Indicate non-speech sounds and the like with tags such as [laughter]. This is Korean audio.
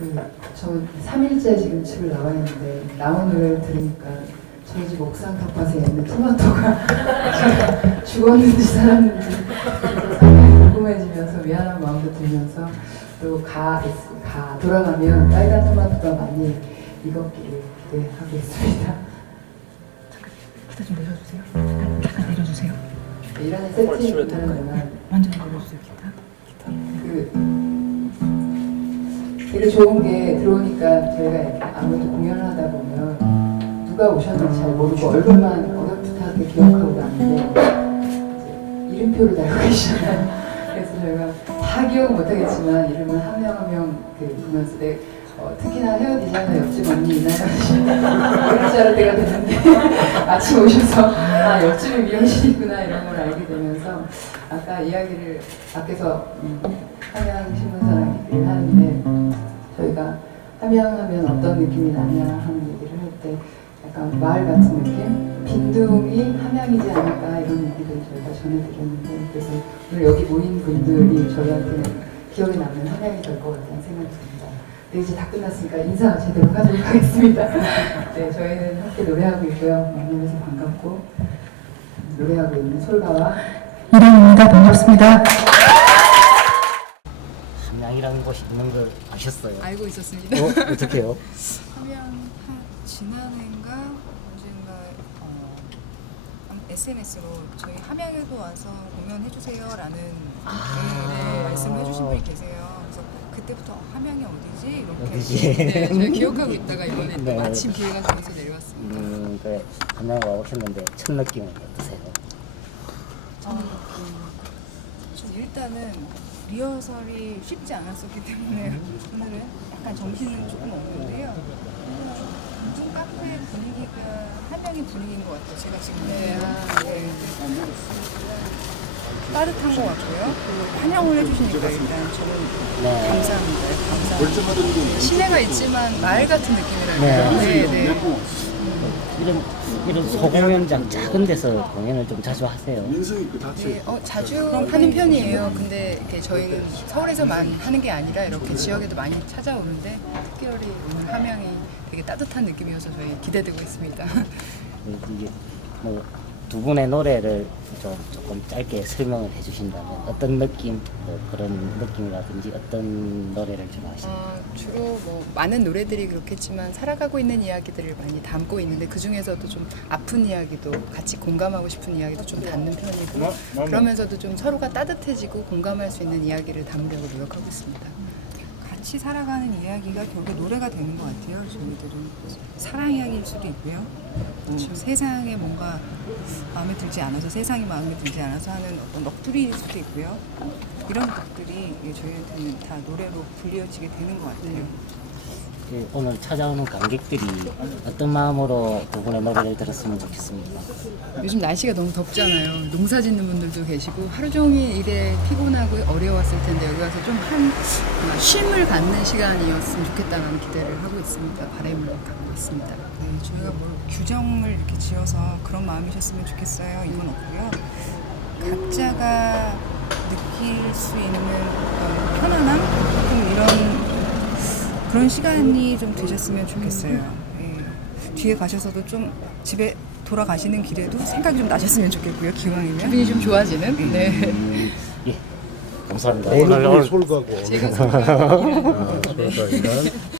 그저 3일째 지금 집을 나와 있는데 나온 노래를 들으니까 저희 집 옥상 텃밭에 있는 토마토가 [laughs] 죽었는지 살았는지 상당히 궁금해지면서 미안한 마음도 들면서 또 가, 가 돌아가면 빨간 토마토가 많이 익었기를 기대하고 있습니다. 기타 좀 내려주세요. 잠깐, 잠깐 내려주세요. 이란의 세팅하는 데만 완전 내려주세요 기타. 그 되게 좋은 게 들어오니까 저희가 아무래도 공연을 하다 보면 누가 오셨는지 잘 모르고 얼굴만 어렴풋하게 기억하고 이제 이름표를 달고 [laughs] 계시잖아요. 그래서 저희가 다 기억 못하겠지만 이름을 한 명 한 명 보면서 내 어, 특히나 헤어 디자이너 옆집 언니 이나연 씨 이럴 줄 알을 때가 됐는데 [laughs] 아침 오셔서 아 옆집에 미용실이구나 이런 걸 알게 되면서 아까 이야기를 밖에서 음, 함양 신문사랑 얘기를 하는데 저희가 함양하면 어떤 느낌이 나냐 하는 얘기를 할 때 약간 마을 같은 느낌? 빈둥이 함양이지 않을까 이런 얘기를 저희가 전해드렸는데 그래서 오늘 여기 모인 분들이 저희한테는 기억에 남는 함양이 될 것 같다는 생각이 듭니다. 네, 이제 다 끝났으니까 인사 제대로 하도록 하겠습니다. [laughs] 네, 저희는 함께 노래하고 있고요. 만나면서 반갑고 노래하고 있는 솔가와 이랑입니다. 반갑습니다. 함양이라는 곳이 있는 걸 아셨어요? 알고 있었습니다. 어? 어떻게요? 하면 [laughs] 한 지난해인가 언젠가 어, SNS로 저희 함양에도 와서 공연해 주세요라는 아. 네, 말씀을 해주신 분이 계세요. 그래서 그때부터 어, 함양이 어디지 이렇게 어디지? 네, 저희 [laughs] 기억하고 있다가 이번에 또 네. 마침 기회가 돼서 내려왔습니다. 음, 그 함양 와보셨는데 첫 느낌은 어떠세요? 저는 음, 좀 일단은 리허설이 쉽지 않았었기 때문에 오늘은 약간 정신은 조금 없는데요. 좀 카페 분위기가 한명의 분위기인 것 같아요. 제가 지금 네, 아, 네. 따뜻한 것 같고요. 환영을 해주시니까 일단 저는 네. 감사합니다. 감사합니다. 시내가 있지만 마을 같은 느낌이랄까요. 네. 네, 네. 소공연장 작은 데서 공연을 좀 자주 하세요. 네, 어, 자주 하는 편이에요. 근데 이렇게 저희는 서울에서만 하는 게 아니라 이렇게 지역에도 많이 찾아오는데 특별히 오늘 함양이 되게 따뜻한 느낌이어서 저희 기대되고 있습니다. 이게 뭐두 분의 노래를 좀 조금 짧게 설명을 해주신다면 어떤 느낌, 뭐 그런 느낌이라든지 어떤 노래를 좀 하시나요? 어, 주로 뭐 많은 노래들이 그렇겠지만 살아가고 있는 이야기들을 많이 담고 있는데 그 중에서도 좀 아픈 이야기도 같이 공감하고 싶은 이야기도 좀 담는 편이고 그러면서도 좀 서로가 따뜻해지고 공감할 수 있는 이야기를 담으려고 노력하고 있습니다. 같이 살아가는 이야기가 결국 노래가 되는 것 같아요. 저희들은 사랑 이야기일 수도 있고요. 뭐 세상에 뭔가 마음에 들지 않아서 세상이 마음에 들지 않아서 하는 어떤 넋두리일 수도 있고요. 이런 것들이 저희한테는 다 노래로 불리어지게 되는 것 같아요. 그 오늘 찾아오는 관객들이 어떤 마음으로 두 분의 노래를 들었으면 좋겠습니까? 요즘 날씨가 너무 덥잖아요. 농사 짓는 분들도 계시고 하루 종일 일에 피곤하고 어려웠을 텐데 여기 와서 좀 한 쉼을 갖는 시간이었으면 좋겠다는 기대를 하고 있습니다. 바람을 갖고 있습니다. 네, 저희가 뭘 규정을 이렇게 지어서 그런 마음이셨으면 좋겠어요. 이건 없고요. 각자가 느낄 수 있는 어떤 편안함, 좀 이런 그런 시간이 좀 되셨으면 좋겠어요. 예. 뒤에 가셔서도 좀 집에 돌아가시는 길에도 생각이 좀 나셨으면 좋겠고요. 기왕이면 기분이 좀 좋아지는. 네. 음, 예, 감사합니다. 오늘 오늘 솔가고 제가 아, 그러니까 이런